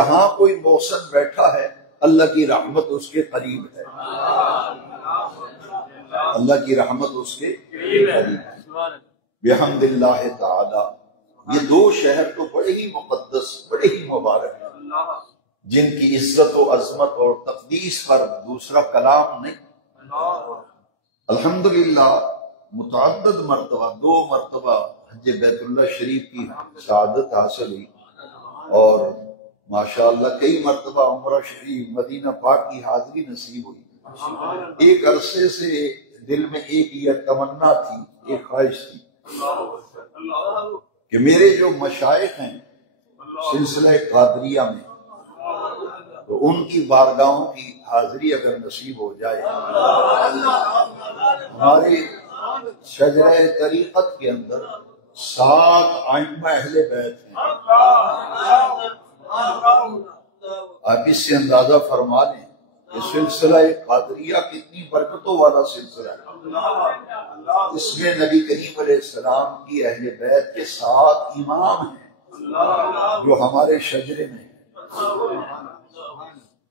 جہاں کوئی محسن بیٹھا ہے اللہ کی رحمت اس کے قریب ہے، اللہ کی رحمت اس کے قریب ہے بحمد اللہ تعالی۔ یہ دو شہر تو بڑے ہی مقدس، بڑے ہی مبارک ہیں، جن کی عزت و عظمت اور تقدیس پر دوسرا کلام نہیں۔ الحمدللہ متعدد مرتبہ، 2 مرتبہ حج بیت اللہ شریف کی سعادت حاصل ہوئی، اور ماشاءاللہ کئی مرتبہ عمرہ شریف مدینہ پاک کی حاضری نصیب ہوئی۔ ایک عرصے سے دل میں ایک یہ تمنا تھی، ایک خواہش تھی کہ میرے جو مشائخ ہیں سلسلہ قادریہ میں، تو ان کی بارگاہوں کی حاضری اگر نصیب ہو جائے۔ ہمارے شجرہ طریقت کے اندر 7 ائمہ اہل بیت ہیں۔ آپ اس سے اندازہ فرما لیں کہ سلسلہ قادریہ کتنی برکتوں والا سلسلہ ہے۔ اس میں نبی کریم علیہ السلام کی اہل بیت کے 7 امام ہیں جو ہمارے شجرے میں ہیں۔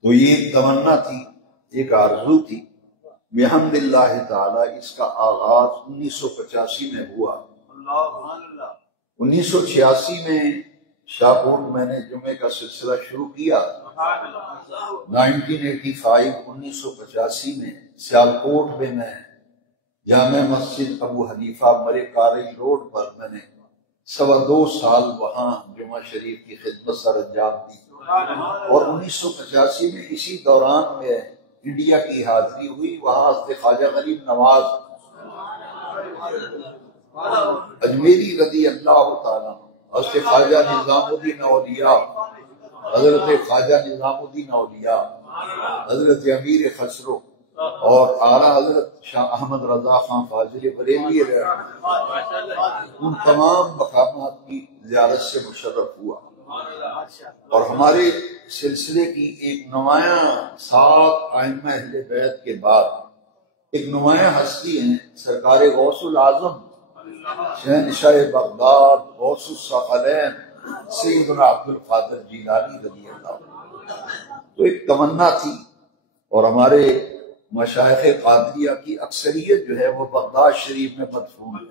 تو یہ ایک تمنا تھی، ایک آرزو تھی۔ بحمد اللہ تعالی اس کا آغاز 1985 میں ہوا۔ 1986 میں شاہپور میں نے جمعے کا سلسلہ شروع کیا۔ 1985 میں سیالکوٹ میں جامع مسجد ابو حنیفہ مرے کارئی روڈ پر میں نے 2.25 سال وہاں جمعہ شریف کی خدمت سر انجام دی، اور 1985 میں اسی دوران میں انڈیا کی حاضری ہوئی۔ وہاں حضرت خواجہ غریب نواز اجمیری رضی اللہ تعالیٰ، حضرت خواجہ نظام الدین اولیاء، حضرت خواجہ نظام الدین اولیاء، حضرت امیر خسرو، اور اعلیٰ حضرت شاہ احمد رضا خان فاضل بریلوی، ان تمام مقامات کی زیارت سے مشرف ہوا۔ اور ہمارے سلسلے کی ایک نمایاں 7 ائمہ اہل بیت کے بعد ایک نمایاں ہستی ہیں سرکار غوث العظم شہنشاہ بغداد غوث الثقلین سیدنا عبد القادر جیلانی رضی اللہ عنہ۔ تو ایک تمنا تھی، اور ہمارے مشائخ قادریہ کی اکثریت جو ہے وہ بغداد شریف میں مدفون ہے،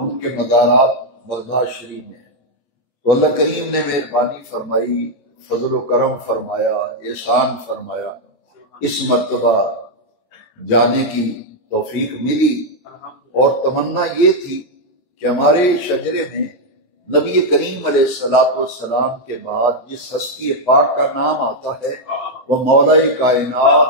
ان کے مزارات بغداد شریف میں ہیں۔ تو اللہ کریم نے مہربانی فرمائی، فضل و کرم فرمایا، احسان فرمایا، اس مرتبہ جانے کی توفیق ملی۔ اور تمنا یہ تھی کہ ہمارے شجرے میں نبی کریم علیہ السلام کے بعد جس ہستی پاک کا نام آتا ہے وہ مولا کائنات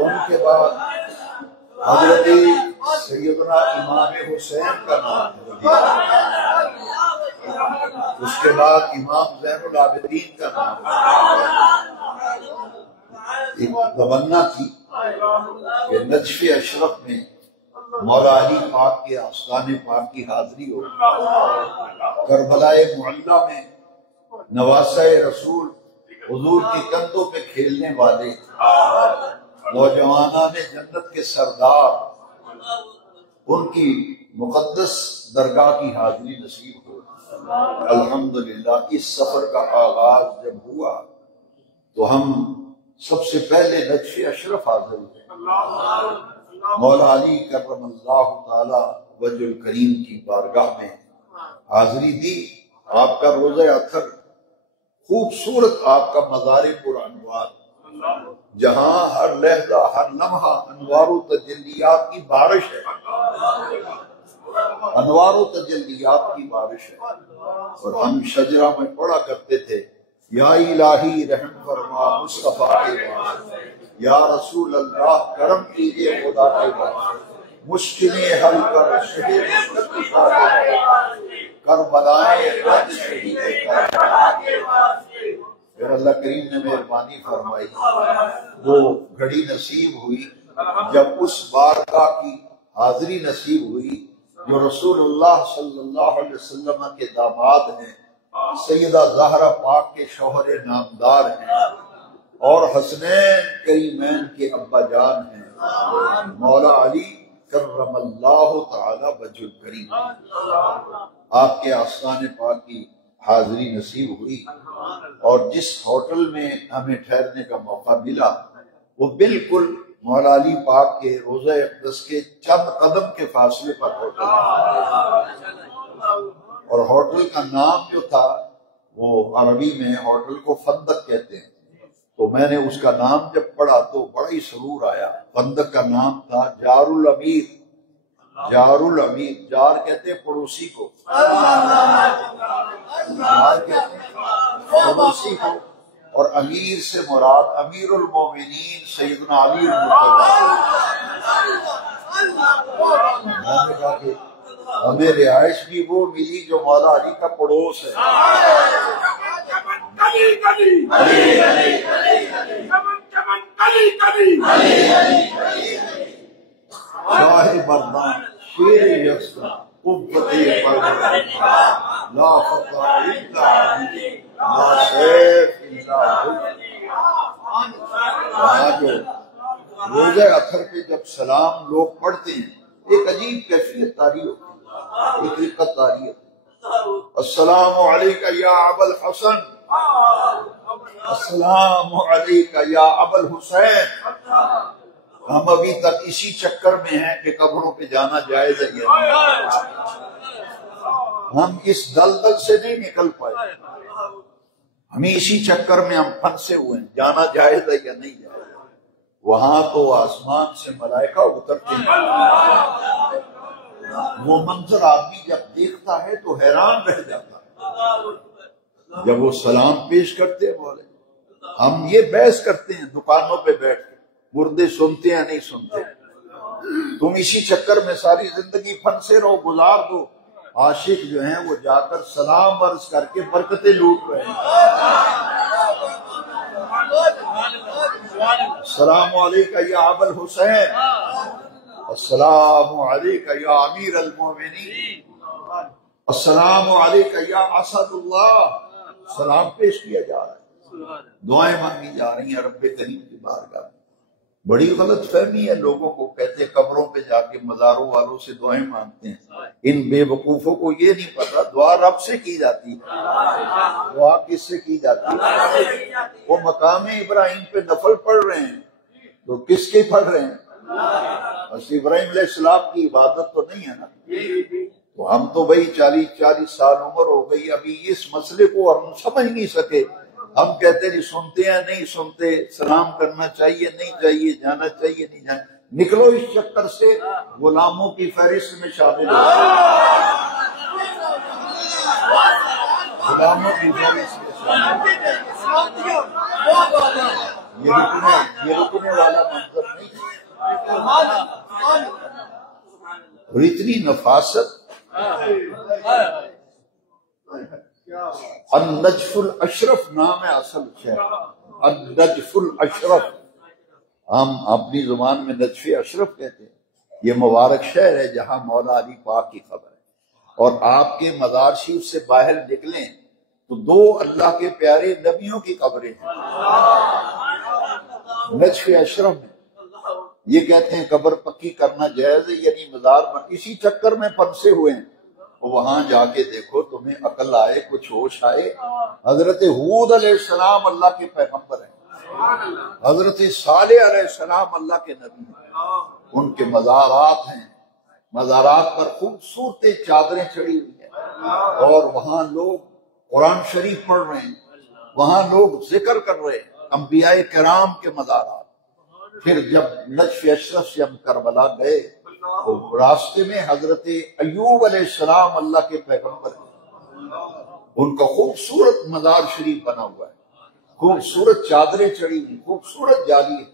ان کے بعد حضرت سیدنا امام حسین کا نام ہے، اس کے بعد امام زین العابدین کا نام ہے۔ ایک تمنا تھی کہ نجف اشرف میں مولا علی پاک کے آستان پاک کی حاضری ہو، کربلائے معلیٰ میں نواسہ رسول حضور کی کندھوں پہ کھیلنے والے نوجوانان جنت کے سردار، ان کی مقدس درگاہ کی حاضری نصیب ہو۔ الحمدللہ اس سفر کا آغاز جب ہوا تو ہم سب سے پہلے نجف اشرف حاضر ہوئے، مولا علی کرم اللہ تعالی وجہ الکریم کی بارگاہ میں حاضری دی۔ آپ کا روضہ اطہر خوبصورت، آپ کا مزار پر انوار، جہاں ہر لحظہ ہر لمحہ انوار و تجلیات کی بارش ہے، انوار و تجلیات کی بارش ہے۔ اور ہم شجرہ میں پڑھا کرتے تھے، یا الہی رحم فرما مصطفیٰ کے واسطے، یا رسول اللہ کرم کیجئے خدا کے واسطے، مشکلیں حل کر شہے مشکل کربلائے رج شہید کے واسطے۔ پھر اللہ کریم نے مہربانی فرمائی، وہ گھڑی نصیب ہوئی جب اس بارگاہ کی حاضری نصیب ہوئی جو رسول اللہ صلی اللہ علیہ وسلم کے داماد ہیں، سیدہ زہرا پاک کے شوہر نامدار ہیں اور حسنین کریمین کے ابا جان ہیں، مولا علی کرم اللہ تعالی وجہ الکریم۔ آپ کے آستان پاک کی حاضری نصیب ہوئی اور جس ہوٹل میں ہمیں ٹھہرنے کا موقع ملا وہ بالکل مولا علی پاک کے روضہ اقدس کے چند قدم کے فاصلے پر ہوٹل تھا، اور ہوٹل کا نام جو تھا وہ عربی میں ہوٹل کو فندق کہتے ہیں۔ تو میں نے اس کا نام جب پڑھا تو بڑا ہی سرور آیا۔ فندق کا نام تھا جار الامیر۔ جار الامیر، جار کہتے ہیں پڑوسی کو، جار کہتے ہیں پڑوسی کو، اور امیر سے مراد امیر المومنین سیدنا علی المرتضی۔ میں نے کہا کہ ہمیں رہائش بھی وہ ملی جو مولا علی کا پڑوس ہے۔ شاہ مردان شیر یکساں قوت پرور، لا فتح الا علی، لا سیف الا حکم۔ وہاں جو روزہ اثر پہ جب سلام لوگ پڑھتے ہیں ایک عجیب کیفیت طاری ہوتی ہے، ایک رقت طاری ہوتی ہے۔ السلام علیکہ یا ابا الحسن، السلام علیکہ یا ابا الحسین۔ ہم ابھی تک اسی چکر میں ہیں کہ قبروں پہ جانا جائز ہے یا نہیں، ہم اس دلدل سے نہیں نکل پائے، ہمیں اسی چکر میں ہم پھنسے ہوئے ہیں، جانا جائز ہے یا نہیں جائز۔ وہاں تو آسمان سے ملائکہ اترتے ہیں، وہ منظر آدمی جب دیکھتا ہے تو حیران رہ جاتا ہے۔ جب وہ سلام پیش کرتے ہیں بولے، ہم یہ بحث کرتے ہیں دکانوں پہ بیٹھ کے مردے سنتے ہیں نہیں سنتے، تم اسی چکر میں ساری زندگی پھنسے رہو، گزار دو۔ عاشق جو ہیں وہ جا کر سلام عرض کر کے برکتیں لوٹ رہے ہیں۔ السلام علیکہ یا ابا الحسین، السلام علیکہ یا امیر المومنین، السلام علیکہ یا اسد اللہ۔ سلام پیش کیا جا رہا ہے، دعائیں مانگی جا رہی ہیں رب کریم کی بارگاہ میں۔ بڑی غلط فہمی ہے لوگوں کو، کہتے قبروں پہ جا کے مزاروں والوں سے دعائیں مانگتے ہیں۔ ان بے وقوفوں کو یہ نہیں پتا دعا رب سے کی جاتی ہے۔ دعا کس سے کی جاتی ہے؟ وہ مقام ابراہیم پہ نفل پڑھ رہے ہیں تو کس کے پڑھ رہے ہیں؟ بس ابراہیم علیہ السلام کی عبادت تو نہیں ہے نا۔ تو ہم تو بھائی 40 سال عمر ہو گئی، ابھی اس مسئلے کو ہم سمجھ نہیں سکے۔ ہم کہتے ہیں سنتے ہیں نہیں سنتے، سلام کرنا چاہیے نہیں چاہیے، جانا چاہیے نہیں جانا۔ نکلو اس چکر سے، غلاموں کی فہرست میں شامل ہو، غلاموں کی فہرست میں شامل ہو۔ یہ رکنے والا منظر نہیں ہے، اور اتنی نفاست۔ النجف الاشرف نام ہے اصل شہر، النجف الاشرف، ہم اپنی زبان میں نجف اشرف کہتے ہیں۔ یہ مبارک شہر ہے جہاں مولا علی پاک کی قبر ہے، اور آپ کے مزار شریف سے باہر نکلیں تو 2 اللہ کے پیارے نبیوں کی قبریں ہیں نجف اشرف میں۔ یہ کہتے ہیں قبر پکی کرنا جائز ہے، یعنی مزار پر اسی چکر میں پھنسے ہوئے ہیں۔ وہاں جا کے دیکھو، تمہیں عقل آئے، کچھ ہوش آئے۔ حضرت ہود علیہ السلام اللہ کے پیغمبر ہیں، حضرت صالح علیہ السلام اللہ کے نبی ہیں، ان کے مزارات ہیں۔ مزارات پر خوبصورت چادریں چڑھی ہوئی ہیں، اور وہاں لوگ قرآن شریف پڑھ رہے ہیں، وہاں لوگ ذکر کر رہے ہیں، انبیاء کرام کے مزارات۔ پھر جب نجف اشرف سے ہم کربلا گئے تو راستے میں حضرت ایوب علیہ السلام اللہ کے پیغمبر ہیں، ان کا خوبصورت مزار شریف بنا ہوا ہے، خوبصورت چادریں چڑھی ہوئی، خوبصورت جالی ہے۔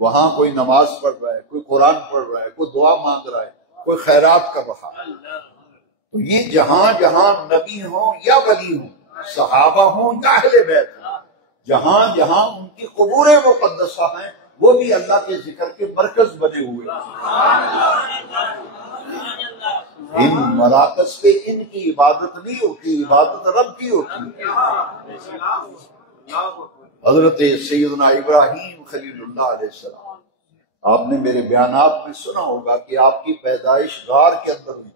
وہاں کوئی نماز پڑھ رہا ہے، کوئی قرآن پڑھ رہا ہے، کوئی دعا مانگ رہا ہے، کوئی خیرات کر رہا ہے۔ تو یہ جہاں جہاں نبی ہوں یا ولی ہوں، صحابہ ہوں یا اہل بیت ہوں، جہاں جہاں ان کی قبور مقدسہ ہیں، وہ بھی اللہ کے ذکر کے مرکز بنے ہوئے ہیں۔ ان مراکز پہ ان کی عبادت نہیں ہوتی، عبادت رب کی ہوتی ہے۔ حضرت سیدنا ابراہیم خلیل اللہ علیہ السلام، آپ نے میرے بیانات میں سنا ہوگا کہ آپ کی پیدائش غار کے اندر ہوئی۔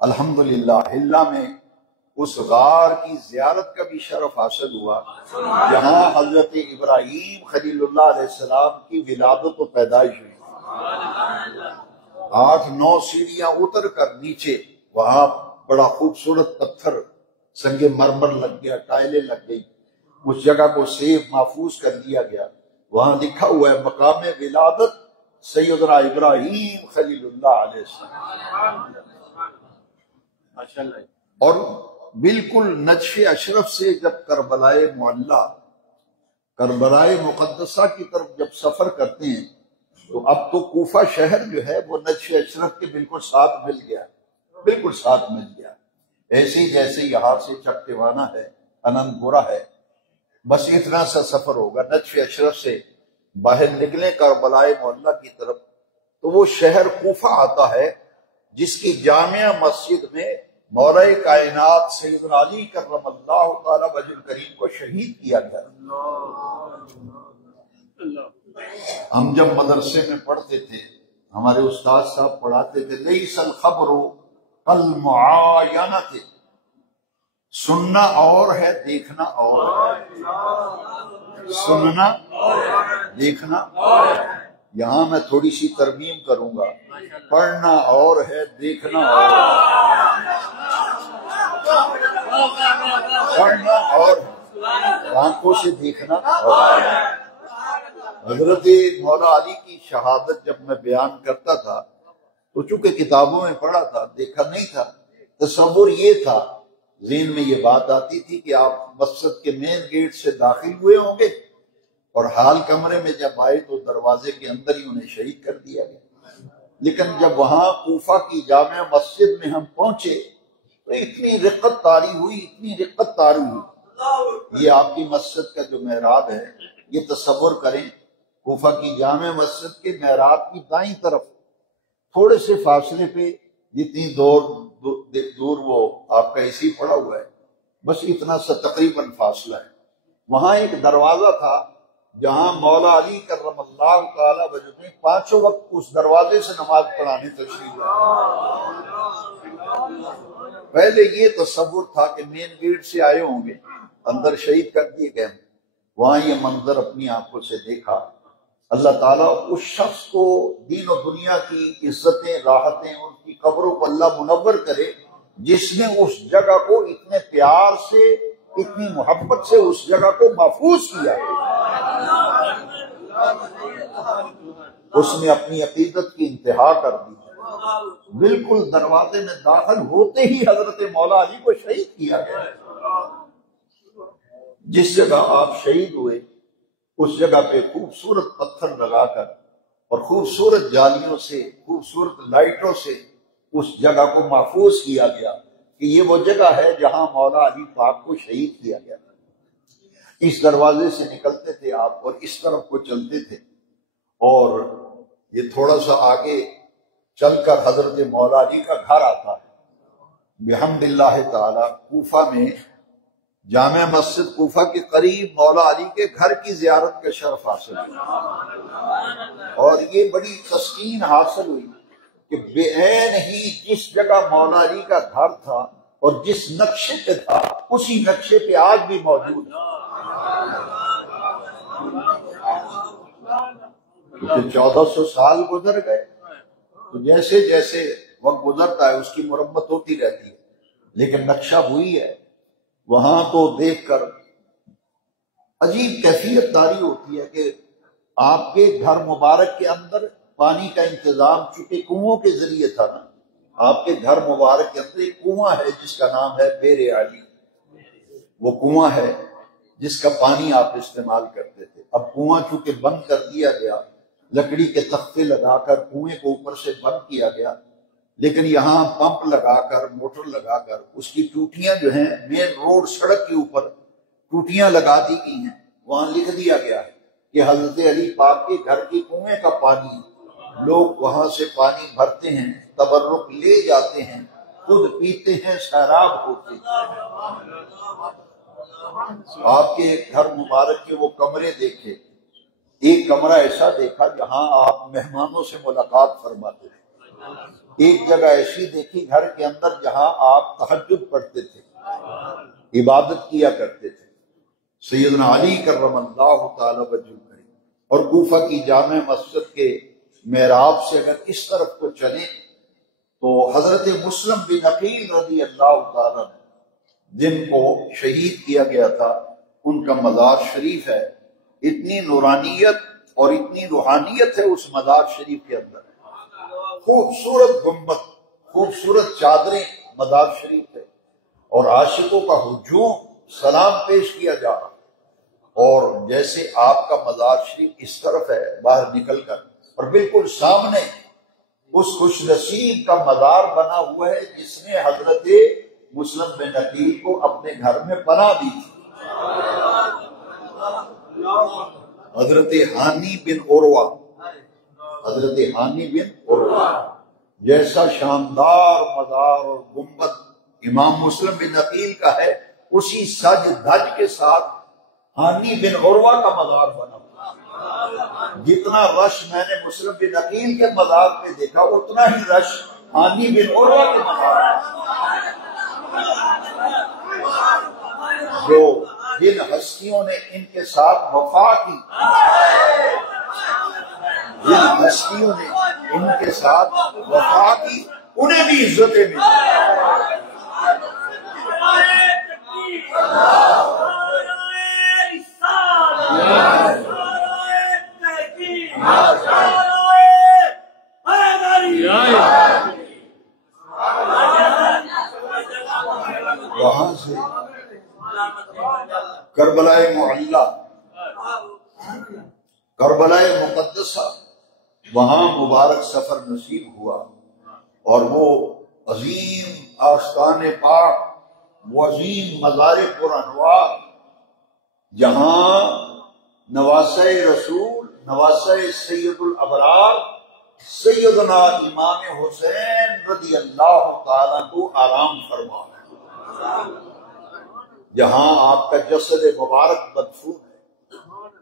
الحمدللہ ہلا میں اس غار کی زیارت کا بھی شرف حاصل ہوا جہاں حضرت ابراہیم خلیل اللہ علیہ السلام کی ولادت و پیدائش ہوئی۔ 8-9 سیڑھیاں اتر کر نیچے وہاں بڑا خوبصورت پتھر سنگ مرمر لگ گیا، ٹائلیں لگ گئی، اس جگہ کو سیف محفوظ کر دیا گیا۔ وہاں لکھا ہوا ہے مقام ولادت سیدنا ابراہیم خلیل اللہ علیہ السلام۔ اور بالکل نجف اشرف سے جب کربلائے معلیٰ، کربلائے مقدسہ کی طرف جب سفر کرتے ہیں تو اب تو کوفہ شہر جو ہے وہ نجف اشرف کے بالکل ساتھ مل گیا، بالکل ساتھ مل گیا۔ ایسے ہی جیسے یہاں سے چکٹیوانہ ہے، اننت پورہ ہے، بس اتنا سا سفر ہوگا۔ نجف اشرف سے باہر نکلیں کربلائے معلیٰ کی طرف تو وہ شہر کوفہ آتا ہے جس کی جامع مسجد میں مولا کائنات سیدنا علی کرم اللہ تعالی وجہ الکریم کو شہید کیا گیا۔ ہم جب مدرسے میں پڑھتے تھے ہمارے استاد صاحب پڑھاتے تھے لیس الخبر کالمعاینہ تھے، سننا اور ہے دیکھنا اور ہے، سننا دیکھنا۔ یہاں میں تھوڑی سی ترمیم کروں گا، پڑھنا اور ہے دیکھنا اور ہے، پڑھنا اور آنکھوں سے دیکھنا اور ہے۔ حضرت مولا علی کی شہادت جب میں بیان کرتا تھا تو چونکہ کتابوں میں پڑھا تھا، دیکھا نہیں تھا، تصور یہ تھا، ذہن میں یہ بات آتی تھی کہ آپ مسجد کے مین گیٹ سے داخل ہوئے ہوں گے اور حال کمرے میں جب آئے تو دروازے کے اندر ہی انہیں شہید کر دیا گیا۔ لیکن جب وہاں کوفہ کی جامع مسجد میں ہم پہنچے تو اتنی رقت طاری ہوئی، اتنی رقت طاری ہوئی۔ یہ آپ کی مسجد کا جو محراب ہے، یہ تصور کریں، کوفہ کی جامع مسجد کے محراب کی دائیں طرف تھوڑے سے فاصلے پہ جتنی دور وہ آپ کا ایسی پڑا ہوا ہے، بس اتنا سا تقریباً فاصلہ ہے۔ وہاں ایک دروازہ تھا جہاں مولا علی کرم اللہ تعالی وجہ میں 5 وقت اس دروازے سے نماز پڑھانے تشریف لائے۔ پہلے یہ تصور تھا کہ مین گیٹ سے آئے ہوں گے، اندر شہید کر دیے گئے، وہاں یہ منظر اپنی آنکھوں سے دیکھا۔ اللہ تعالیٰ اس شخص کو دین و دنیا کی عزتیں، راحتیں، ان کی قبروں کو اللہ منور کرے جس نے اس جگہ کو اتنے پیار سے، اتنی محبت سے اس جگہ کو محفوظ کیا۔ اس نے اپنی عقیدت کی انتہا کر دی، بالکل دروازے میں داخل ہوتے ہی حضرت مولا علی کو شہید کیا گیا۔ جس جگہ آپ شہید ہوئے اس جگہ پہ خوبصورت پتھر لگا کر اور خوبصورت جالیوں سے، خوبصورت لائٹوں سے اس جگہ کو محفوظ کیا گیا کہ یہ وہ جگہ ہے جہاں مولا علی پاک کو شہید کیا گیا۔ اس دروازے سے نکلتے تھے آپ اور اس طرف کو چلتے تھے، اور یہ تھوڑا سا آگے چل کر حضرت مولا علی کا گھر آتا ہے۔ بحمد اللہ تعالی کوفہ میں جامع مسجد کوفہ کے قریب مولا علی کے گھر کی زیارت کا شرف حاصل ہوا، اور یہ بڑی تسکین حاصل ہوئی کہ بے عین ہی جس جگہ مولا علی کا گھر تھا اور جس نقشے پہ تھا اسی نقشے پہ آج بھی موجود ہے۔ کیونکہ 1400 سال گزر گئے تو جیسے جیسے وقت گزرتا ہے اس کی مرمت ہوتی رہتی ہے، لیکن نقشہ وہی ہے۔ وہاں تو دیکھ کر عجیب کیفیت طاری ہوتی ہے کہ آپ کے گھر مبارک کے اندر پانی کا انتظام چونکہ کنووں کے ذریعے تھا نا، آپ کے گھر مبارک کے اندر ایک کنواں ہے جس کا نام ہے بیر علی، وہ کنواں ہے جس کا پانی آپ استعمال کرتے تھے۔ اب کنواں چونکہ بند کر دیا گیا، لکڑی کے تختے لگا کر کنویں کو اوپر سے بند کیا گیا، لیکن یہاں پمپ لگا کر، موٹر لگا کر اس کی ٹوٹیاں جو ہیں مین روڈ سڑک کے اوپر ٹوٹیاں لگا دی گئی ہیں۔ وہاں لکھ دیا گیا ہے کہ حضرت علی پاک کے گھر کی کنویں کا پانی لوگ وہاں سے پانی بھرتے ہیں، تبرک لے جاتے ہیں، خود پیتے ہیں، سیراب ہوتے ہیں۔ آپ کے گھر مبارک کے وہ کمرے دیکھے، ایک کمرہ ایسا دیکھا جہاں آپ مہمانوں سے ملاقات فرماتے تھے، ایک جگہ ایسی دیکھی گھر کے اندر جہاں آپ تہجد پڑھتے تھے، عبادت کیا کرتے تھے۔ سیدنا علی کرم اللہ تعالی وجہ کریم اور کوفہ کی جامع مسجد کے محراب سے اگر اس طرف کو چلیں تو حضرت مسلم بن عقیل رضی اللہ تعالیٰ جن کو شہید کیا گیا تھا ان کا مزار شریف ہے۔ اتنی نورانیت اور اتنی روحانیت ہے اس مزار شریف کے اندر، خوبصورت گنبد، خوبصورت چادریں مزار شریف ہے، اور عاشقوں کا ہجوم سلام پیش کیا جا رہا، اور جیسے آپ کا مزار شریف اس طرف ہے باہر نکل کر، اور بالکل سامنے اس خوش نصیب کا مزار بنا ہوا ہے جس نے حضرت مسلم بن عقیل کو اپنے گھر میں پناہ دی تھی۔ حضرت ہانی بن عروہ، حضرت ہانی بن عروہ جیسا شاندار مزار اور گنبد امام مسلم بن عقیل کا ہے، اسی سج دھج کے ساتھ ہانی بن عروہ کا مزار بنا ہوا۔ جتنا رش میں نے مسلم بن عقیل کے مزار پہ دیکھا اتنا ہی رش ہانی بن عروہ کے مزار جو جن ہستیوں نے ان کے ساتھ وفا کی، جن ہستیوں نے ان کے ساتھ وفا کی انہیں بھی عزتیں ملی۔ وہاں سے کربلائے معلیٰ، کربلائے مقدسہ، وہاں مبارک سفر نصیب ہوا، اور وہ عظیم آستان پاک، وہ عظیم مزار پرانوار جہاں نواسہ رسول، نواسہ سید الابرار سیدنا امام حسین رضی اللہ تعالیٰ کو آرام فرما ہے، جہاں آپ کا جسد مبارک مدفون ہے،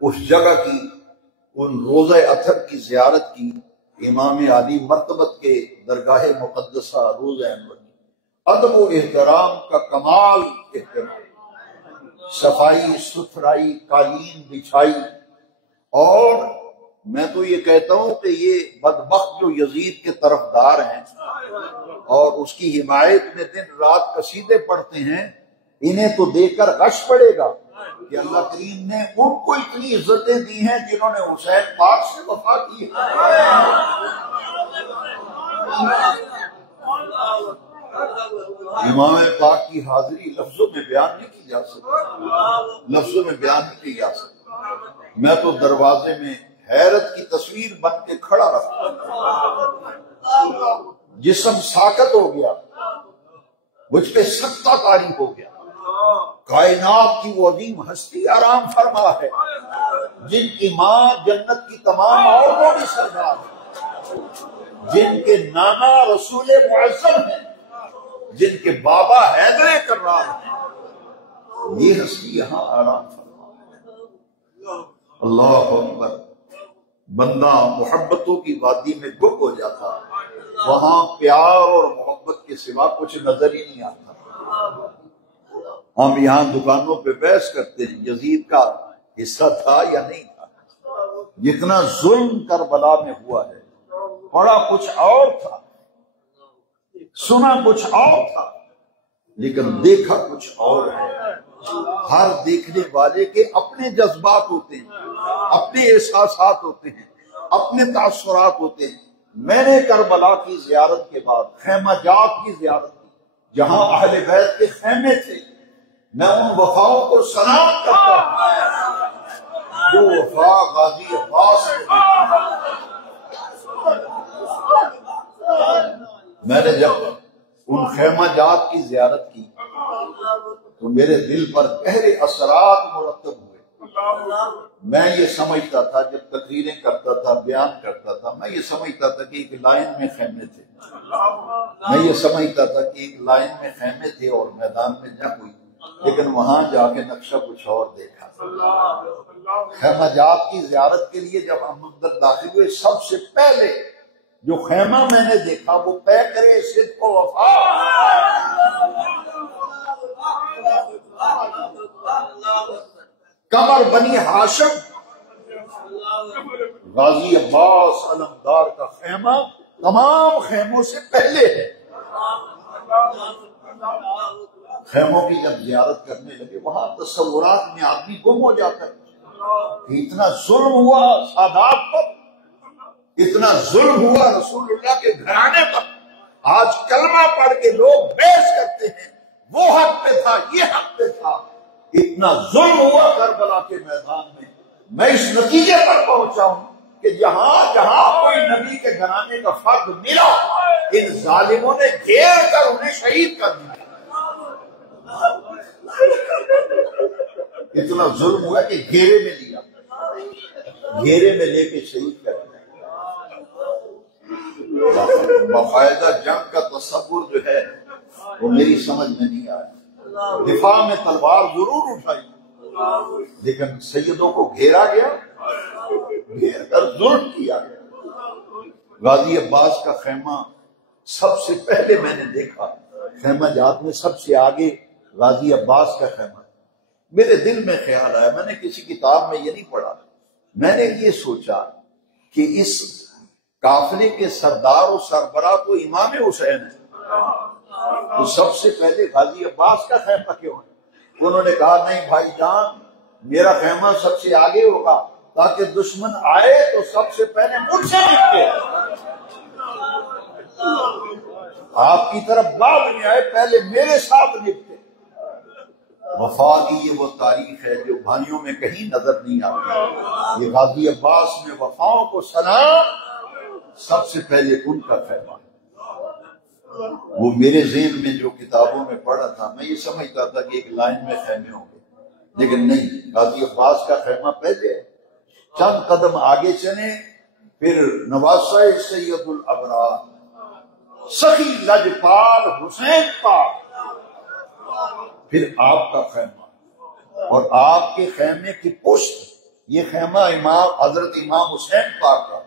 اس جگہ کی، ان روضہ اطہر کی زیارت کی، امام علی مرتبت کے درگاہ مقدسہ روضہ انور کی، ادب و احترام کا کمال اہتمام، صفائی ستھرائی، قالین بچھائی، اور میں تو یہ کہتا ہوں کہ یہ بدبخت جو یزید کے طرفدار ہیں اور اس کی حمایت میں دن رات قصیدے پڑھتے ہیں، انہیں تو دیکھ کر غش پڑے گا کہ اللہ کریم نے ان کو اتنی عزتیں دی ہیں جنہوں نے حسین پاک سے وفا کی ہے۔ امام پاک کی حاضری لفظوں میں بیان نہیں کی جا سکتی، لفظوں میں بیان نہیں کی جا سکتی۔ میں تو دروازے میں حیرت کی تصویر بن کے کھڑا رہا، جسم ساکت ہو گیا، مجھ پہ سکتہ طاری ہو گیا۔ کائنات کی وہ عظیم ہستی آرام فرما ہے جن کی ماں جنت کی تمام عورتوں کی سردار ہے، جن کے نانا رسول معظم ہیں، جن کے بابا حیدر کرار ہیں، یہ ہستی یہاں آرام فرما ہے۔ اللہ اکبر۔ بندہ محبتوں کی وادی میں گم ہو جاتا، وہاں پیار اور محبت کے سوا کچھ نظر ہی نہیں آتا۔ ہم یہاں دکانوں پہ بحث کرتے ہیں یزید کا حصہ تھا یا نہیں تھا، جتنا ظلم کربلا میں ہوا ہے، پڑھا کچھ اور تھا، سنا کچھ اور تھا، لیکن دیکھا کچھ اور ہے۔ ہر دیکھنے والے کے اپنے جذبات ہوتے ہیں، اپنے احساسات ہوتے ہیں، اپنے تاثرات ہوتے ہیں۔ میں نے کربلا کی زیارت کے بعد خیمہ جات کی زیارت کی جہاں اہل بیت کے خیمے تھے، میں ان وفاؤں کو سلام کرتا ہوں جو وفا غازی عباس میں نے جب ان خیمہ جات کی زیارت کی تو میرے دل پر گہرے اثرات مرتب ہوئے۔ میں یہ سمجھتا تھا جب تقریریں کرتا تھا، بیان کرتا تھا، میں یہ سمجھتا تھا کہ ایک لائن میں خیمے تھے، میں یہ سمجھتا تھا کہ ایک لائن میں خیمے تھے اور میدان میں جنگ ہوئی، لیکن وہاں جا کے نقشہ کچھ اور دیکھا۔ خیمہ جات کی زیارت کے لیے جب ہم اندر داخل ہوئے، سب سے پہلے جو خیمہ میں نے دیکھا وہ پیکرے صدق و وفا، قمر بنی ہاشم غازی عباس علمدار کا خیمہ تمام خیموں سے پہلے ہے۔ خیموں کی جب زیارت کرنے لگے وہاں تصورات میں آدمی گم ہو جاتا ہے کہ اتنا ظلم ہوا سادات پر، اتنا ظلم ہوا رسول اللہ کے گھرانے پر۔ آج کلمہ پڑھ کے لوگ بحث کرتے ہیں وہ حق پہ تھا، یہ حق پہ تھا۔ اتنا ظلم ہوا کربلا کے میدان میں۔ میں اس نتیجے پر پہنچا ہوں کہ جہاں جہاں کوئی نبی کے گھرانے کا فرد ملا، ان ظالموں نے گھیر کر انہیں شہید کر دیا۔ اتنا ظلم ہوا کہ گھیرے میں لیا، گھیرے میں لے کے شہید کر دیا۔ باقاعدہ جنگ کا تصور جو ہے وہ میری سمجھ میں نہیں آیا۔ دفاع میں تلوار ضرور اٹھائی لیکن سیدوں کو گھیرا گیا، گھیر کر ظلم کیا گیا۔ غازی عباس کا خیمہ سب سے پہلے میں نے دیکھا، خیمہ جات میں سب سے آگے غازی عباس کا خیمہ۔ میرے دل میں خیال آیا، میں نے کسی کتاب میں یہ نہیں پڑھا، میں نے یہ سوچا کہ اس قافلے کے سردار و سربراہ تو امام حسین ہے، تو سب سے پہلے غازی عباس کا خیمہ کیوں ہے؟ انہوں نے کہا نہیں بھائی جان، میرا خیمہ سب سے آگے ہوگا تاکہ دشمن آئے تو سب سے پہلے مجھ سے نپٹے، آپ کی طرف بعد میں آئے، پہلے میرے ساتھ نپٹے۔ وفا کی یہ وہ تاریخ ہے جو بھائیوں میں کہیں نظر نہیں آتی۔ یہ غازی عباس میں وفاؤں کو سلام، سب سے پہلے ان کا خیمہ۔ وہ میرے ذہن میں جو کتابوں میں پڑھا تھا، میں یہ سمجھتا تھا کہ ایک لائن میں خیمے ہوں گے، لیکن نہیں، غازی عباس کا خیمہ پہلے ہے۔ چند قدم آگے چلے پھر نواسہ سید الابرار سخی لجپال حسین پاک، پھر آپ کا خیمہ، اور آپ کے خیمے کی پشت، یہ خیمہ حضرت امام حسین پاک کا،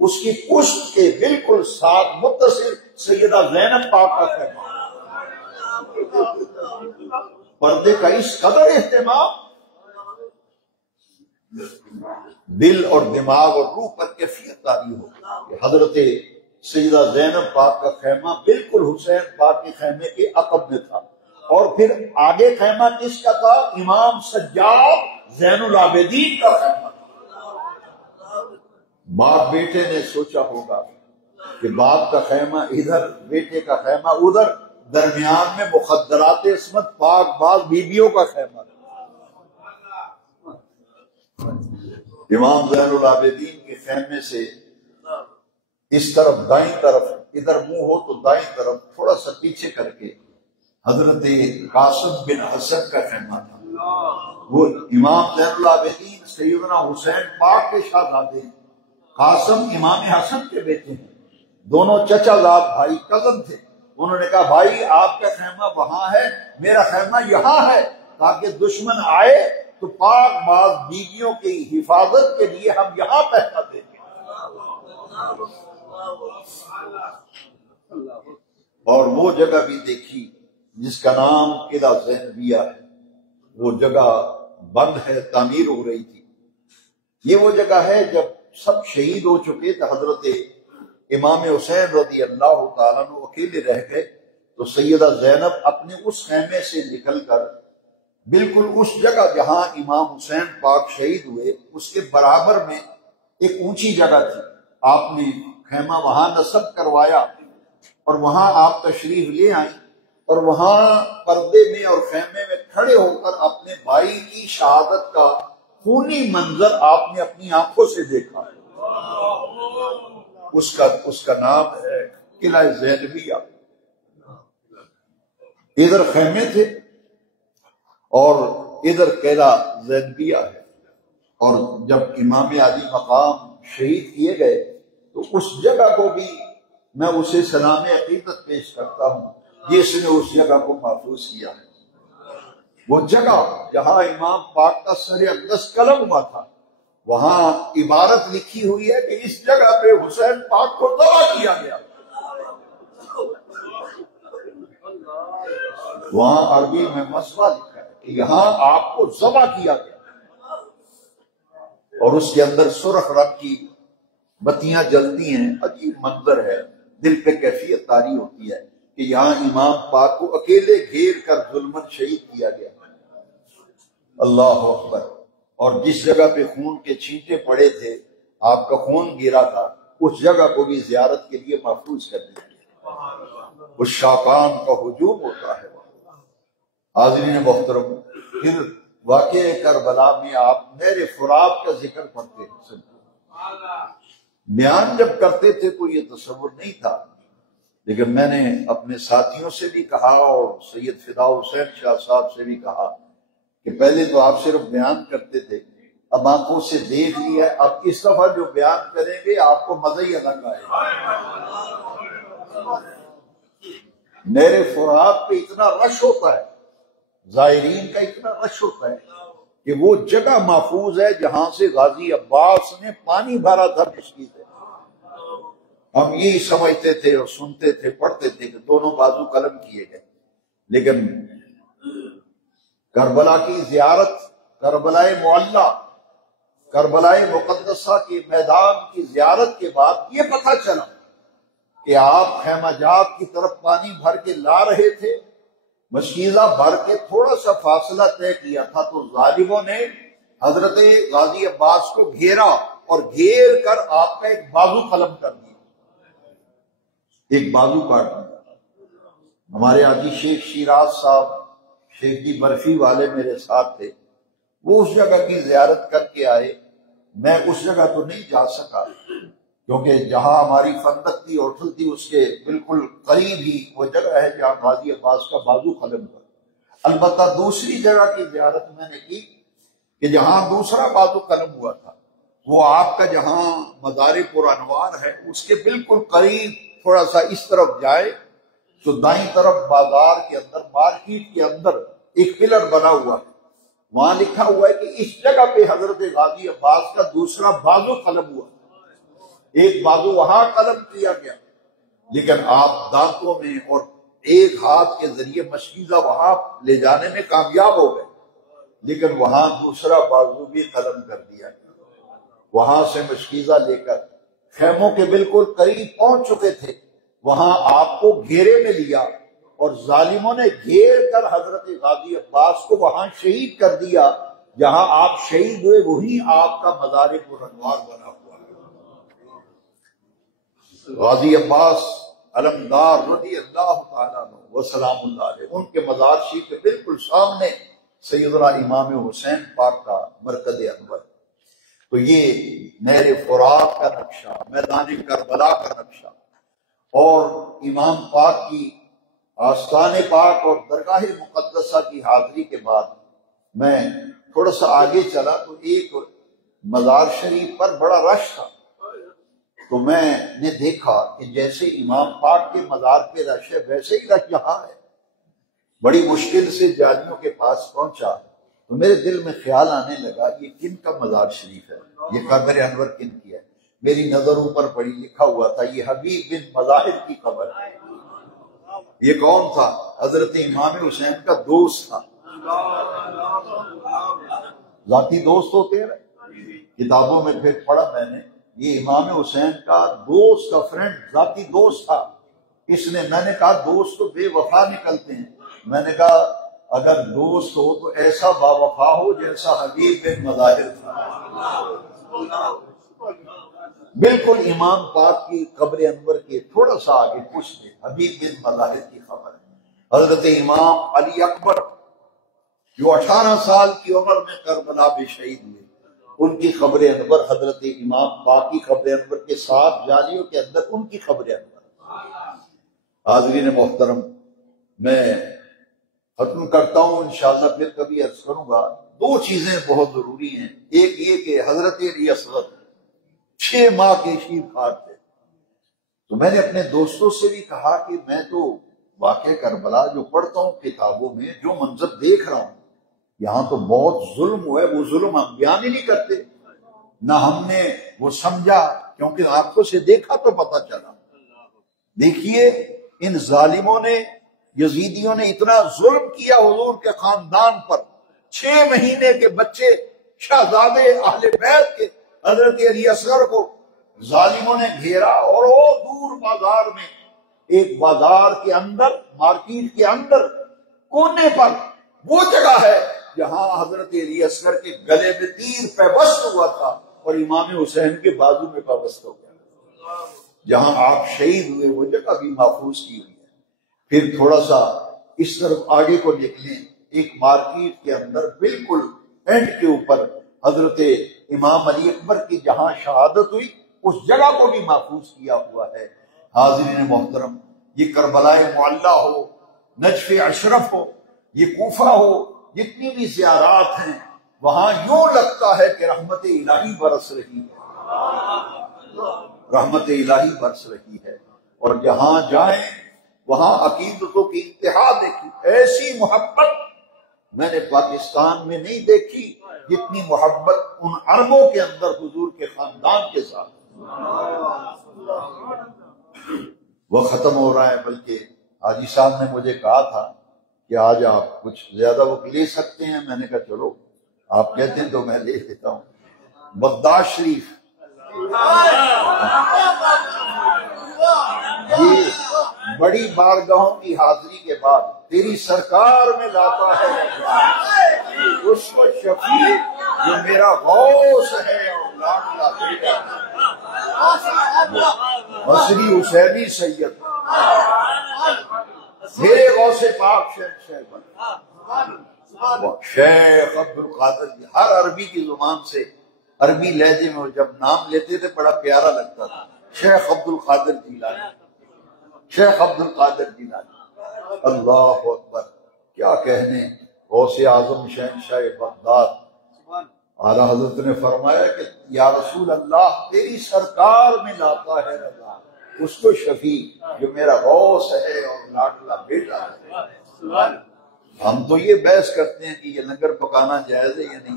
اس کی پشت کے بالکل ساتھ متصل سیدہ زینب پاک کا خیمہ۔ پردے کا اس قدر اہتمام دل اور دماغ اور روح پر کیفیت طاری ہو کہ حضرت سیدہ زینب پاک کا خیمہ بالکل حسین پاک کے خیمے کے عقب میں تھا، اور پھر آگے خیمہ کس کا تھا؟ امام سجاد زین العابدین کا خیمہ تھا۔ باپ بیٹے نے سوچا ہوگا کہ باپ کا خیمہ ادھر، بیٹے کا خیمہ ادھر، درمیان میں مخدرات عصمت پاک باز بیویوں کا خیمہ تھا۔ امام زین العابدین کے خیمے سے اس طرف دائیں طرف، ادھر منہ ہو تو دائیں طرف تھوڑا سا پیچھے کر کے حضرت قاسم بن حسن کا خیمہ تھا۔ وہ امام زین العابدین سیدنا حسین پاک کے شہزادے ہیں، قاسم امام حسن کے بیٹے ہیں، دونوں چچا زاد بھائی، کزن تھے۔ انہوں نے کہا بھائی آپ کا خیمہ وہاں ہے، میرا خیمہ یہاں ہے، تاکہ دشمن آئے تو پاک باز بیویوں کی حفاظت کے لیے ہم یہاں پہنا دیں گے۔ اور وہ جگہ بھی دیکھی جس کا نام قلعہ زینبیہ ہے، وہ جگہ بند ہے، تعمیر ہو رہی تھی۔ یہ وہ جگہ ہے جب سب شہید ہو چکے تھے، حضرت امام حسین رضی اللہ تعالیٰ عنہ اکیلے رہ گئے، تو سیدہ زینب اپنے اس خیمے سے نکل کر بالکل اس جگہ جہاں امام حسین پاک شہید ہوئے اس کے برابر میں ایک اونچی جگہ تھی، آپ نے خیمہ وہاں نصب کروایا اور وہاں آپ تشریف لے آئیں، اور وہاں پردے میں اور خیمے میں کھڑے ہو کر اپنے بھائی کی شہادت کا خونی منظر آپ نے اپنی آنکھوں سے دیکھا۔ اس کا نام ہے قلعہ زینبیہ۔ ادھر خیمے تھے اور ادھر قلعہ زینبیہ ہے۔ اور جب امام علی مقام شہید کیے گئے تو اس جگہ کو بھی میں اسے سلام عقیدت پیش کرتا ہوں جس نے اس جگہ کو محفوظ کیا ہے۔ وہ جگہ جہاں امام پاک کا سر اقدس قلم ہوا تھا، وہاں عبارت لکھی ہوئی ہے کہ اس جگہ پہ حسین پاک کو ذبح کیا گیا۔ وہاں عربی میں مسئلہ لکھا ہے کہ یہاں آپ کو ذبح کیا گیا، اور اس کے اندر سرخ رنگ کی بتیاں جلتی ہیں۔ عجیب منظر ہے، دل پہ کیفیت طاری ہوتی ہے کہ یہاں امام پاک کو اکیلے گھیر کر ظلمن شہید کیا گیا۔ اللہ اکبر۔ اور جس جگہ پہ خون کے چھینٹے پڑے تھے، آپ کا خون گرا تھا، اس جگہ کو بھی زیارت کے لیے محفوظ کر دیا گیا۔ اس شاقان کا ہجوم ہوتا ہے۔ حاضرین محترم، پھر واقعہ کربلا میں آپ نہر فرات کا ذکر پڑھتے ہیں۔ بیان جب کرتے تھے تو یہ تصور نہیں تھا، لیکن میں نے اپنے ساتھیوں سے بھی کہا اور سید فدا حسین شاہ صاحب سے بھی کہا کہ پہلے تو آپ صرف بیان کرتے تھے، اب آنکھوں سے دیکھ لیا، اب اس دفعہ جو بیان کریں گے آپ کو مزہ ہی الگ آئے گا۔ نہر فرات پہ اتنا رش ہوتا ہے، زائرین کا اتنا رش ہوتا ہے کہ وہ جگہ محفوظ ہے جہاں سے غازی عباس نے پانی بھرا تھا مشکی سے۔ ہم یہی سمجھتے تھے اور سنتے تھے، پڑھتے تھے کہ دونوں بازو قلم کیے گئے، لیکن کربلا کی زیارت، کربلا معلیٰ، کربلا مقدسہ کے میدان کی زیارت کے بعد یہ پتہ چلا کہ آپ خیمہ جات کی طرف پانی بھر کے لا رہے تھے، مشکیزہ بھر کے تھوڑا سا فاصلہ طے کیا تھا تو ظالموں نے حضرت غازی عباس کو گھیرا اور گھیر کر آپ کا ایک بازو قلم کر دیا، ایک بازو کاٹ دیا۔ ہمارے حاجی شیخ شیراز صاحب شیخ کی برفی والے میرے ساتھ تھے، وہ اس جگہ کی زیارت کر کے آئے۔ میں اس جگہ تو نہیں جا سکا کیونکہ جہاں ہماری فندق تھی، ہوٹل تھی، اس کے بالکل قریب ہی وہ جگہ ہے جہاں غازی عباس کا بازو قلم ہوا۔ البتہ دوسری جگہ کی زیارت میں نے کی کہ جہاں دوسرا بازو قلم ہوا تھا، وہ آپ کا جہاں مزار پر انوار ہے اس کے بالکل قریب تھوڑا سا اس طرف جائے تو دائیں طرف بازار کے اندر، مارکیٹ کے اندر ایک پلر بنا ہوا ہے، وہاں لکھا ہوا ہے کہ اس جگہ پہ حضرت غازی عباس کا دوسرا بازو قلم ہوا۔ ایک بازو وہاں قلم کیا گیا، لیکن آپ دانتوں میں اور ایک ہاتھ کے ذریعے مشکیزہ وہاں لے جانے میں کامیاب ہو گئے، لیکن وہاں دوسرا بازو بھی قلم کر دیا گیا۔ وہاں سے مشکیزہ لے کر خیموں کے بالکل قریب پہنچ چکے تھے، وہاں آپ کو گھیرے میں لیا اور ظالموں نے گھیر کر حضرت غازی عباس کو وہاں شہید کر دیا۔ جہاں آپ شہید ہوئے وہی آپ کا مزار پر انوار بنا ہوا ہے۔ غازی عباس علمدار رضی اللہ تعالیٰ عنہ و سلام اللہ علیہ، ان کے مزار شریف کے بالکل سامنے سیدنا امام حسین پاک کا مرکز انور۔ تو یہ نہر فرات کا نقشہ، میدان کربلا کا نقشہ، اور امام پاک کی آستان پاک اور درگاہ مقدسہ کی حاضری کے بعد میں تھوڑا سا آگے چلا تو ایک مزار شریف پر بڑا رش تھا، تو میں نے دیکھا کہ جیسے امام پاک کے مزار پہ رش ہے ویسے ہی رش یہاں ہے۔ بڑی مشکل سے جالیوں کے پاس پہنچا تو میرے دل میں خیال آنے لگا یہ کن کا مزار شریف ہے، یہ قبر انور کن کی ہے؟ میری نظر اوپر پڑی، لکھا ہوا تھا یہ حبیب بن مظاہر کی قبر ہے۔ یہ کون تھا؟ حضرت امام حسین کا دوست تھا، ذاتی دوست ہوتے ہیں، کتابوں میں پھر پڑھا میں نے، یہ امام حسین کا دوست کا فرینڈ، ذاتی دوست تھا۔ میں نے کہا دوست تو بے وفا نکلتے ہیں، میں نے کہا اگر دوست ہو تو ایسا با وفا ہو جیسا حبیب بن مظاہر تھا۔ بالکل امام پاک کی قبر انور کے تھوڑا سا آگے کچھ دے حبیب بن مظاہر کی خبر ہے۔ حضرت امام علی اکبر جو 18 سال کی عمر میں کربلا میں شہید ہوئے، ان کی قبر انور حضرت امام پاک کی قبر انور کے ساتھ جالیوں کے اندر ان کی قبر انور۔ حاضرین محترم، میں ختم کرتا ہوں انشاءاللہ، پھر کبھی عرض کروں گا۔ دو چیزیں بہت ضروری ہیں، ایک یہ کہ حضرت علی اصغر 6 ماہ کے شیر خوار تھے، تو میں نے اپنے دوستوں سے بھی کہا کہ میں تو واقعہ کربلا جو پڑھتا ہوں کتابوں میں، جو منظر دیکھ رہا ہوں یہاں تو بہت ظلم ہوا ہے، وہ ظلم ہم بیان ہی نہیں کرتے، نہ ہم نے وہ سمجھا، کیونکہ آنکھوں سے دیکھا تو پتہ چلا۔ دیکھیے ان ظالموں نے، یزیدیوں نے اتنا ظلم کیا حضور کے خاندان پر، 6 مہینے کے بچے شہزادے اہل بیت کے حضرت علی اصغر کو ظالموں نے گھیرا، اور وہ دور بازار میں، ایک بازار کے اندر، مارکیٹ کے اندر کونے پر وہ جگہ ہے جہاں حضرت علی اصغر کے گلے میں تیر پیوست ہوا تھا اور امام حسین کے بازو میں پیوست ہو گیا، جہاں آپ شہید ہوئے وہ جگہ بھی محفوظ کی ہوئی ہے۔ پھر تھوڑا سا اس طرف آگے کو نکلیں، ایک مارکیٹ کے اندر بالکل اینڈ کے اوپر حضرت امام علی اکبر کی جہاں شہادت ہوئی اس جگہ کو بھی محفوظ کیا ہوا ہے۔ حاضرین محترم، یہ کربلا معلی ہو، نجف اشرف ہو، یہ کوفہ ہو، جتنی بھی زیارات ہیں وہاں یوں لگتا ہے کہ رحمت الہی برس رہی ہے، رحمت الہی برس رہی ہے۔ اور جہاں جائیں وہاں عقیدتوں کی انتہا دیکھی، ایسی محبت میں نے پاکستان میں نہیں دیکھی جتنی محبت ان عربوں کے اندر حضور کے خاندان کے ساتھ۔ وہ ختم ہو رہا ہے، بلکہ حاجی صاحب نے مجھے کہا تھا کہ آج آپ کچھ زیادہ وقت لے سکتے ہیں، میں نے کہا چلو آپ کہتے ہیں تو میں لے لیتا ہوں۔ بغداد شریف، یہ بڑی بارگاہوں کی حاضری کے بعد تیری سرکار میں لاتا ہے اس کو شفیع جو میرا غوث ہے اور لاڈلا بیٹا مصری حسینی سید، میرے غوث پاک شیخ عبد القادر جی۔ ہر عربی کی زبان سے، عربی لہجے میں جب نام لیتے تھے بڑا پیارا لگتا تھا، شیخ عبد القادر جیلانی، شیخ عبد القادر جیلانی، اللہ اکبر، کیا کہنے، غوث اعظم شہنشاہ بغداد۔ اعلیٰ حضرت نے فرمایا کہ یا رسول اللہ تیری سرکار میں لاتا ہے رضا اس کو شفیع جو میرا غوث ہے اور لاڈلا بیٹا ہے۔ ہم تو یہ بحث کرتے ہیں کہ یہ لنگر پکانا جائز ہے یا نہیں،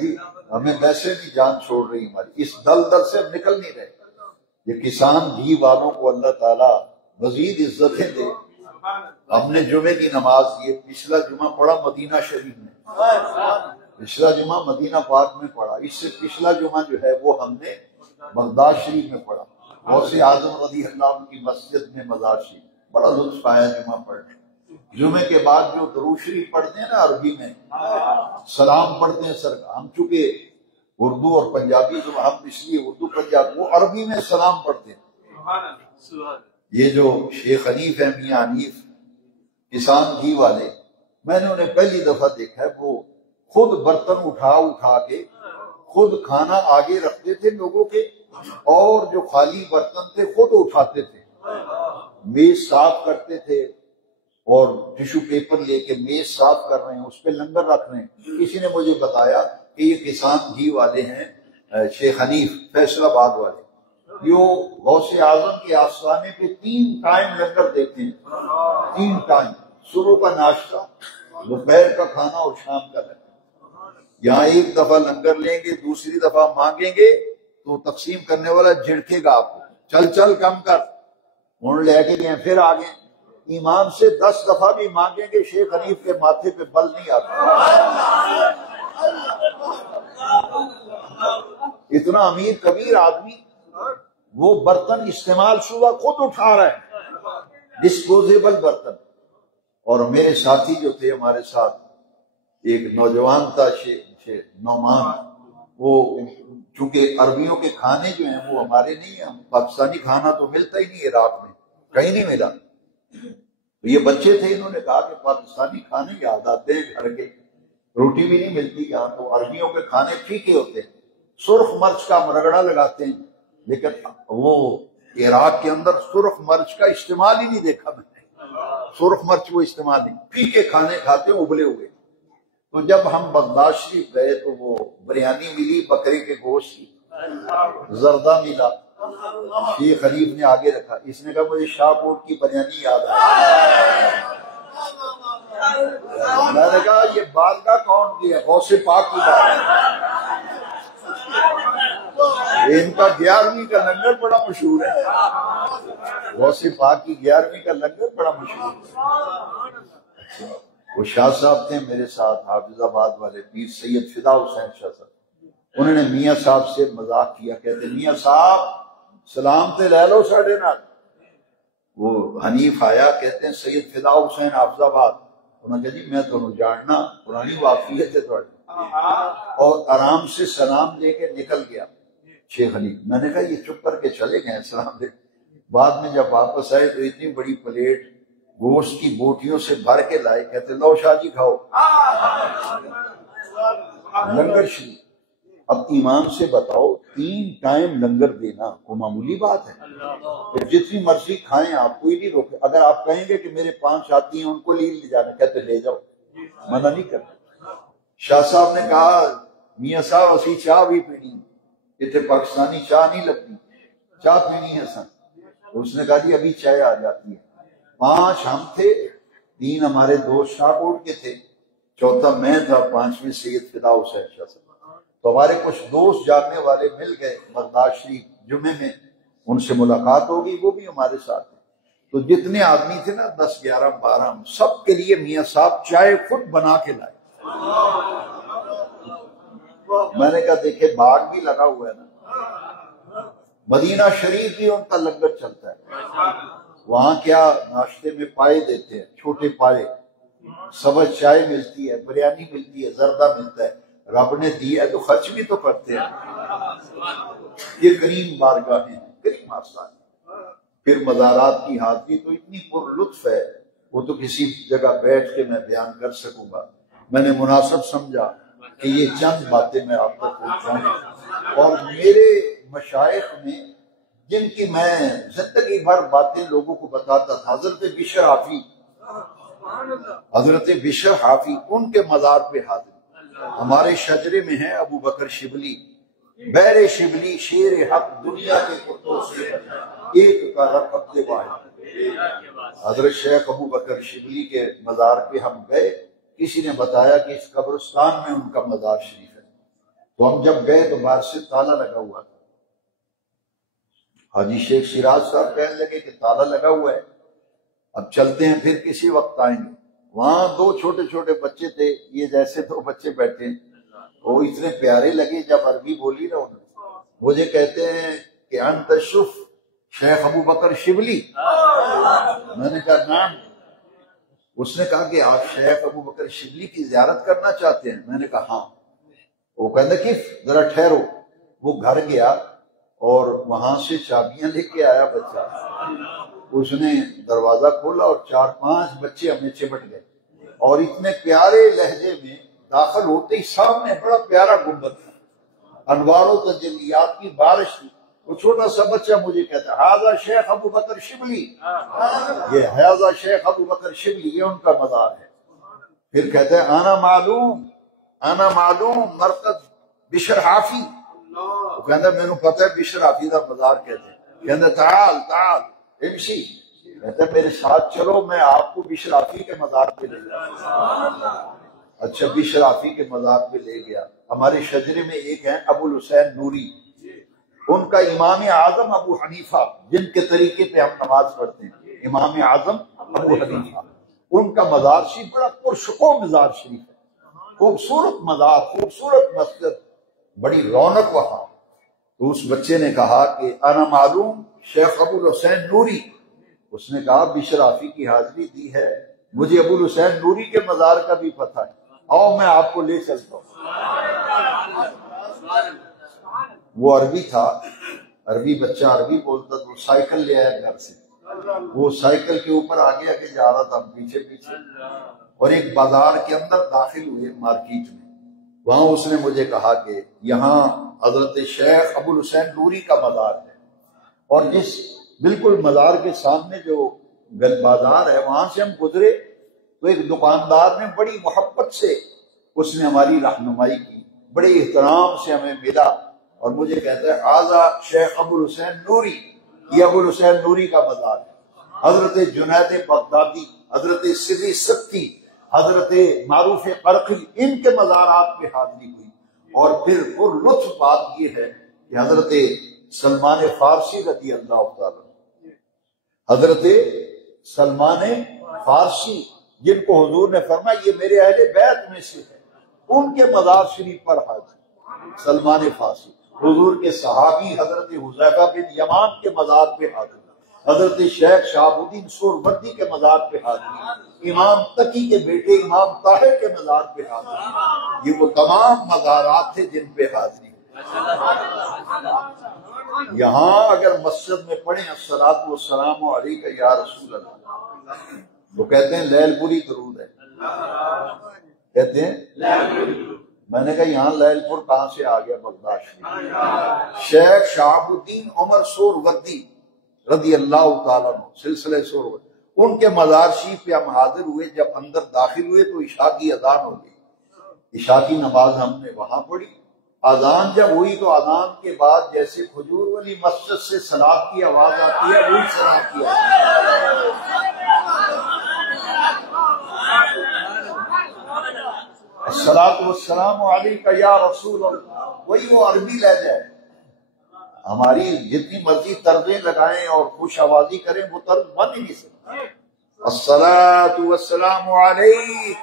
جی ہمیں ویسے بھی جان چھوڑ رہی ہماری، اس دلدل سے ہم نکل نہیں رہے۔ یہ کسان گھی والوں کو اللہ تعالیٰ مزید عزتیں دے۔ ہم نے جمعے کی نماز، یہ پچھلا جمعہ پڑھا مدینہ شریف میں، پچھلا جمعہ مدینہ پاک میں پڑھا، اس سے پچھلا جمعہ جو ہے وہ ہم نے بغداد شریف میں پڑھا، غوث اعظم رضی اللہ عنہ کی مسجد میں مزار شریف، بڑا لطف آیا جمعہ پڑھنے۔ جمعے کے بعد جو درود شریف پڑھتے ہیں نا عربی میں، سلام پڑھتے ہیں سرکار، ہم چونکہ اردو اور پنجابی جو ہم اس لیے اردو پنجابی، وہ عربی میں سلام پڑھتے ہیں۔ یہ جو شیخ حنیف ہے، میاں حنیف کسان گھی والے، میں نے انہیں پہلی دفعہ دیکھا ہے، وہ خود برتن اٹھا کے خود کھانا آگے رکھتے تھے لوگوں کے، اور جو خالی برتن تھے خود اٹھاتے تھے، میز صاف کرتے تھے، اور ٹیشو پیپر لے کے میز صاف کر رہے ہیں، اس پہ لنگر رکھ رہے ہیں۔ کسی نے مجھے بتایا کہ یہ کسان گھی والے ہیں، شیخ حنیف فیصل آباد والے، جو غوث اعظم کے آستانے پہ 3 ٹائم لنگر دیتے ہیں، 3 ٹائم، صبح کا ناشتہ، دوپہر کا کھانا اور شام کا لنگر۔ یہاں ایک دفعہ لنگر لیں گے، دوسری دفعہ مانگیں گے تو تقسیم کرنے والا جھڑکے گا آپ کو، چل کم کر، انہوں لے کے گئے پھر آگے۔ امام سے 10 دفعہ بھی مانگیں گے، شیخ حنیف کے ماتھے پہ بل نہیں آتا۔ اتنا امیر کبیر آدمی، وہ برتن استعمال شدہ خود اٹھا رہا ہے، ڈسپوزیبل برتن۔ اور میرے ساتھی جو تھے ہمارے ساتھ، ایک نوجوان تھا شیخ نعمان، وہ چونکہ عربیوں کے کھانے جو ہیں وہ ہمارے نہیں ہیں، پاکستانی کھانا تو ملتا ہی نہیں عراق میں، کہیں نہیں ملا۔ تو یہ بچے تھے، انہوں نے کہا کہ پاکستانی کھانے یاد آتے ہیں گھر کے، روٹی بھی نہیں ملتی یہاں، تو عربیوں کے کھانے ٹھیک ہوتے ہیں، سرخ مرچ کا مرگڑا لگاتے ہیں، لیکن وہ عراق کے اندر سرخ مرچ کا استعمال ہی نہیں دیکھا میں نے۔ سرخ مرچ وہ استعمال نہیں، پھیکے کھانے کھاتے ہیں ابلے ہوئے۔ تو جب ہم بغداد شریف گئے تو وہ بریانی ملی بکرے کے گوشت کی، زردہ ملا، شیخ خلیف نے آگے رکھا، اس نے کہا مجھے شاہ کوٹ کی بریانی یاد آئی۔ میں نے کہا یہ بارگاہ کون کی ہے؟ غوث پاک کی بارگاہ۔ ان کا 11ویں کا لنگر بڑا مشہور ہے، غوث پاک کی 11ویں کا لنگر بڑا مشہور ہے۔ وہ شاہ صاحب تھے میرے ساتھ، حافظ آباد والے پیر سید فدا حسین شاہ صاحب، انہوں نے میاں صاحب سے مذاق کیا، کہتے میاں صاحب سلام تے لے لو ساڑھے نال۔ وہ حنیف آیا، کہتے ہیں سید فدا حسین حافظ آباد، انہوں نے کہا جی میں تو جاننا پرانی واقعیت ہے تھوڑی، اور آرام سے سلام لے کے نکل گیا شیخ علی۔ میں نے کہا یہ چپ کر کے چلے گئے سلام دے۔ بعد میں جب واپس آئے تو اتنی بڑی پلیٹ گوشت کی بوٹیوں سے بھر کے لائے، کہتے لو شاہ جی کھاؤ لنگر شریف۔ اب ایمان سے بتاؤ 3 ٹائم لنگر دینا کوئی معمولی بات ہے؟ پھر جتنی مرضی کھائیں آپ، کوئی نہیں روکے۔ اگر آپ کہیں گے کہ میرے 5 آتی ہیں ان کو لے جانا، کہتے لے جاؤ، منع نہیں کرنا۔ شاہ صاحب نے کہا میاں صاحب اسی چاہ بھی پینی، اتنے پاکستانی چاہ نہیں لگتی، چاہ پینی ہے سن۔ اس نے کہا جی ابھی چائے آ جاتی ہے۔ 5 ہم تھے، 3 ہمارے دوست شاہ کوٹ کے تھے، 4تھا میں تھا، 5ویں سید فدا حسین شاہ صاحب۔ تو ہمارے کچھ دوست جاننے والے مل گئے بغداد شریف جمعے میں، ان سے ملاقات ہوگی، وہ بھی ہمارے ساتھ تھے۔ تو جتنے آدمی تھے نا 10 11 12 سب کے لیے میاں صاحب چائے خود بنا کے لائے۔ میں نے کہا دیکھے باغ بھی لگا ہوا ہے نا، مدینہ شریف بھی ان کا لنگر چلتا ہے، وہاں کیا ناشتے میں پائے دیتے ہیں، چھوٹے پائے، سبز چائے ملتی ہے، بریانی ملتی ہے، زردہ ملتا ہے، رب نے دیا ہے تو خرچ بھی تو کرتے ہیں۔ یہ کریم بارگاہیں ہیں، کریم آستان۔ پھر مزارات کی حاضری تو اتنی پر لطف ہے، وہ تو کسی جگہ بیٹھ کے میں بیان کر سکوں گا۔ میں نے مناسب سمجھا کہ یہ چند باتیں میں آپ تک پہنچاؤں، اور میرے مشائخ میں جن کی میں زندگی بھر باتیں لوگوں کو بتاتا تھا، حضرت بشر حافی، ان کے مزار پہ حاضر ہمارے شجرے میں ہیں ابو بکر شبلی، بیر شبلی شیر حق دنیا کے کتوں سے ایک کا رقب دے واحد۔ حضرت شیخ ابو بکر شبلی کے مزار پہ ہم گئے، کسی نے بتایا کہ اس قبرستان میں ان کا مزار شریف ہے۔ تو ہم جب گئے تو باہر سے تالا لگا ہوا تھا۔ حاجی شیخ شیراز صاحب کہنے لگے کہ تالا لگا ہوا ہے، اب چلتے ہیں پھر کسی وقت آئیں گے۔ وہاں 2 چھوٹے چھوٹے بچے تھے، یہ جیسے 2 بچے بیٹھے، وہ اتنے پیارے لگے جب عربی بولی نا انہوں نے، مجھے کہتے ہیں کہ انت شف شیخ ابو بکر شبلی۔ میں نے کہا نام۔ اس نے کہا کہ آپ شیخ ابو بکر شبلی کی زیارت کرنا چاہتے ہیں؟ میں نے کہا ہاں۔ وہ کہتے کف ذرا ٹھہرو۔ وہ گھر گیا اور وہاں سے چابیاں لے کے آیا بچہ، اس نے دروازہ کھولا اور 4-5 بچے ہمیں چمٹ گئے، اور اتنے پیارے لہجے میں داخل ہوتے ہی سامنے بڑا پیارا گنبد تھا، انوار و تجلیات کی بارش تھی۔ وہ چھوٹا سا بچہ مجھے کہتا ہے ہذا شیخ ابو بکر شبلی، یہ ہذا شیخ ابو بکر شبلی، یہ ان کا مزار ہے۔ پھر کہتے ہیں انا معلوم مرکز بشر حافی، وہ کہتا ہے میں نے پتہ ہے بشر حافی کا مزار کہتے ہیں۔ کہتے ہیں تعال امشی، کہتے ہیں میرے ساتھ چلو میں آپ کو بشر حافی کے مزار پہ لے جاؤں۔ اچھا بشر حافی کے مزار پہ لے گیا۔ ہمارے شجرے میں ایک ہیں ابو الحسین نوری، ان کا امام اعظم ابو حنیفہ، جن کے طریقے پہ ہم نماز پڑھتے ہیں، امام اعظم ابو حنیفہ، ان کا مزار شریف بڑا پرسکون مزار شریف ہے، خوبصورت مزار، خوبصورت مسجد، بڑی رونق وہاں۔ تو اس بچے نے کہا کہ انا معلوم شیخ ابو الحسین نوری، اس نے کہا بشر حافی کی حاضری دی ہے، مجھے ابو الحسین نوری کے مزار کا بھی پتہ ہے، آؤ میں آپ کو لے چلتا ہوں۔ وہ عربی تھا، عربی بچہ عربی بولتا، تو سائیکل لے آیا گھر سے، وہ سائیکل کے اوپر آگے آگے جا رہا تھا، پیچھے پیچھے، اور ایک بازار کے اندر داخل ہوئے مارکیٹ میں، وہاں اس نے مجھے کہا کہ یہاں حضرت شیخ ابو الحسین نوری کا مزار ہے، اور جس بالکل مزار کے سامنے جو بازار ہے، وہاں سے ہم گزرے تو ایک دکاندار نے بڑی محبت سے اس نے ہماری رہنمائی کی، بڑے احترام سے ہمیں ملا اور مجھے کہتا ہے آزا شیخ ابو الحسین نوری، یہ ابو الحسین نوری کا بازار ہے، حضرت جنید بغدادی، حضرت سری ستی، حضرت معروف قرقی، ان کے مزارات پہ حاضری ہوئی۔ اور پھر پر لطف بات یہ ہے کہ حضرت سلمان فارسی رضی اللہ تعالیٰ، حضرت سلمان فارسی جن کو حضور نے فرمایا یہ میرے اہل بیت میں سے ہے، ان کے مزار شریف پر حاضر سلمان فارسی، حضور کے صحابی حضرت حذیفہ بن یمان کے مزار پہ حاضر، حضرت شیخ شہاب الدین سہروردی کے مزار پہ حاضر، امام تقی کے بیٹے امام طاہر کے مزار پہ حاضر، یہ وہ تمام مزارات تھے جن پہ حاضری۔ یہاں اگر مسجد میں پڑھیں الصلاۃ والسلام علیک یا رسول اللہ، وہ کہتے ہیں لیل پوری درود ہے، کہتے ہیں میں نے کہا یہاں لیل پور کہاں سے آ گیا بغداد شریف۔ شیخ شہاب الدین عمر سہروردی رضی اللہ تعالیٰ عنہ، سلسلہ سہروردی، ان کے مزار شریف پہ ہم حاضر ہوئے۔ جب اندر داخل ہوئے تو عشاء کی اذان ہو گئی، عشاء کی نماز ہم نے وہاں پڑھی۔ اذان جب ہوئی تو اذان کے بعد جیسے کھجور والی مسجد سے صلاۃ کی آواز آتی ہے وہی صلاۃ کی آواز، الصلاۃ والسلام علیک یا رسول اللہ، وہی وہ عربی لہجہ ہے۔ ہماری جتنی مرضی طرزیں لگائیں اور خوش آوازی کریں وہ طرز بن ہی نہیں سکتی۔ الصلاۃ والسلام علیک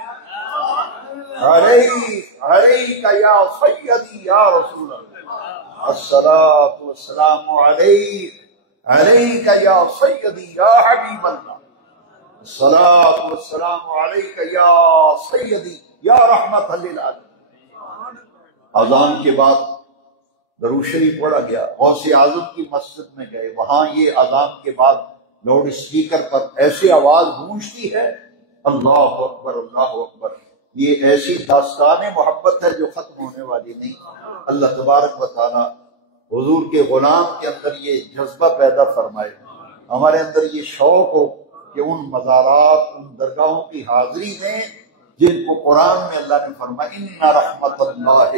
علیک یا سیدی یا رسول اللہ، الصلاۃ والسلام علیک یا سیدی یا حبیب اللہ، الصلاۃ والسلام علیک یا سیدی یا رحمت للعالمین۔ اذان کے بعد درود شریف پڑھا گیا، غوث اعظم کی مسجد میں گئے، وہاں یہ اذان کے بعد لاؤڈ اسپیکر پر ایسی آواز گونجتی ہے اللہ اکبر اللہ اکبر، یہ ایسی داستان محبت ہے جو ختم ہونے والی نہیں۔ اللہ تبارک و تعالی حضور کے غلام کے اندر یہ جذبہ پیدا فرمائے، ہمارے اندر یہ شوق ہو کہ ان مزارات، ان درگاہوں کی حاضری میں جن کو قرآن میں اللہ نے فرمایا ان رحمت اللہ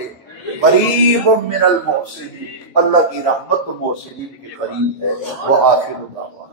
قریب من المحسنین، اللہ کی رحمت تو محسنین کے قریب ہے۔ وہ آخر دعوانا